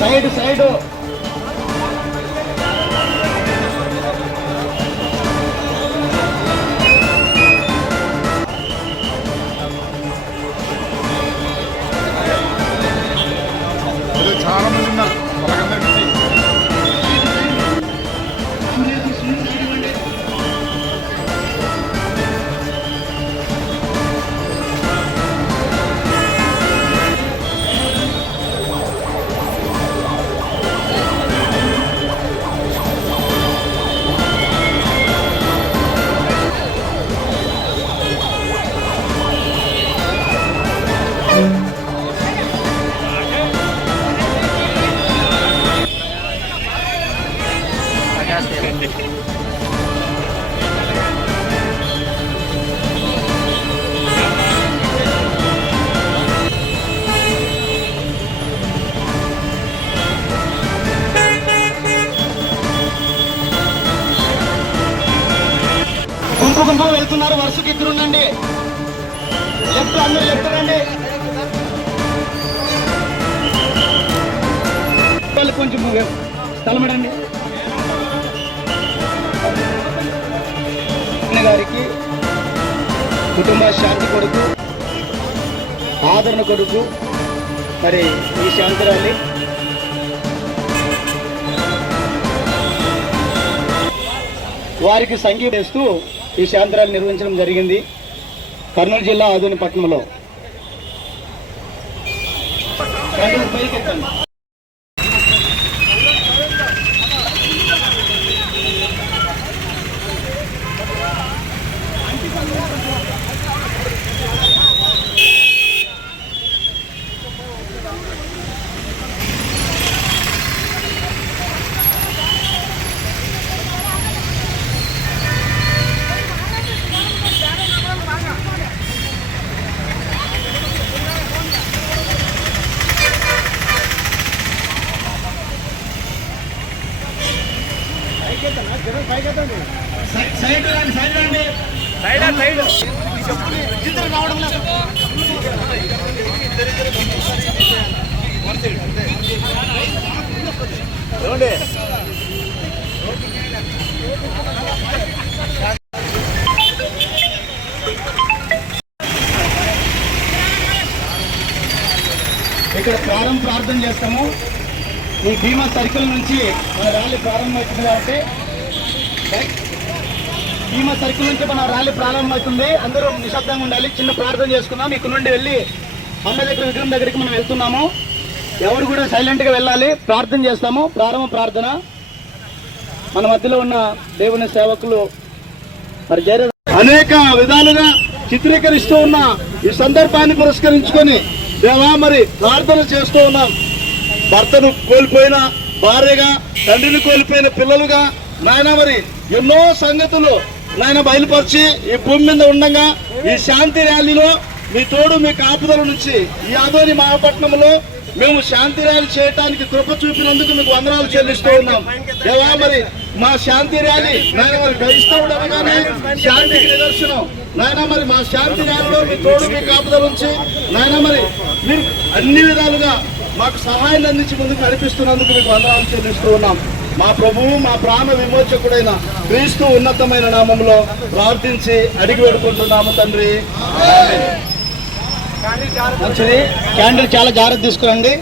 Side side చాలా మంది ఉన్నారు. వాళ్ళకందరికీ గుంపు వెళ్తున్నారు. వరుసకి ఇద్దరు ఉండండి. లెఫ్ట్ అందరూ లెఫ్ట్ రండి. కొంచెం తలమడండి. గారికి కుటుంబ శాంతి కొడుకు, ఆదరణ కొడుకు మరి ఈ శాంతిరాలి వారికి సంగీతం వేస్తూ ఈ శాంతిరాలు నిర్వహించడం జరిగింది కర్నూలు జిల్లా ఆదోని పట్టణంలో. సైడ్ రండి, సైడ్ రండి, సైడ్ సైడ్ ఇద్దరు రావడం లేదు. ఇక్కడ ప్రార్థన చేస్తాము. ఈ భీమా సర్కిల్ నుంచి మన ర్యాలీ ప్రారంభమవుతుంది కాబట్టి భీమా సర్కిల్ నుంచి మన ర్యాలీ ప్రారంభమవుతుంది. అందరూ నిశ్శబ్దంగా ఉండాలి. చిన్న ప్రార్థన చేసుకుందాం. ఇక్కడ నుండి వెళ్ళి అన్న దగ్గర విగ్రహం దగ్గరికి మనం వెళ్తున్నాము. ఎవరు కూడా సైలెంట్గా వెళ్ళాలి. ప్రార్థన చేస్తాము. ప్రారంభ ప్రార్థన. మన మధ్యలో ఉన్న దేవుని సేవకులు మరి అనేక విధాలుగా చిత్రీకరిస్తూ ఉన్న ఈ సందర్భాన్ని పురస్కరించుకొని దేవా మరి ప్రార్థన చేస్తూ ఉన్నాం. భర్తను కోల్పోయిన భార్యగా, తండ్రిని కోల్పోయిన పిల్లలుగా నాయన మరి ఎన్నో సంగతులు నాయన బయలుపరిచి ఈ భూమి మీద ఉండగా ఈ శాంతి ర్యాలీలో మీ తోడు మీ కాపుదల నుంచి ఈ ఆదోని మహాపట్నంలో మేము శాంతి ర్యాలీ చేయడానికి కృప చూపినందుకు మీకు వందనాలు చెల్లిస్తూ ఉన్నాం. దేవా మరి మా శాంతి ర్యాలీ నాయన మరి క్రైస్తవుడు అనగానే శాంతికి నిదర్శనం. నాయన మరి మా శాంతి ర్యాలీలో మీ తోడు మీ కాపుదల నుంచి నాయన మరి మీరు అన్ని విధాలుగా మాకు సహాయాన్ని అందించి ముందుకు నడిపిస్తున్నందుకు మీకు వందనాలు చెల్లిస్తూ ఉన్నాం. మా ప్రభువు మా ప్రాణ విమోచకుడైన క్రీస్తు ఉన్నతమైన నామంలో ప్రార్థించి అడిగి పెడుకుంటున్నాము తండ్రి. మంచిది. క్యాండిల్ చాలా జాగ్రత్త తీసుకురండి.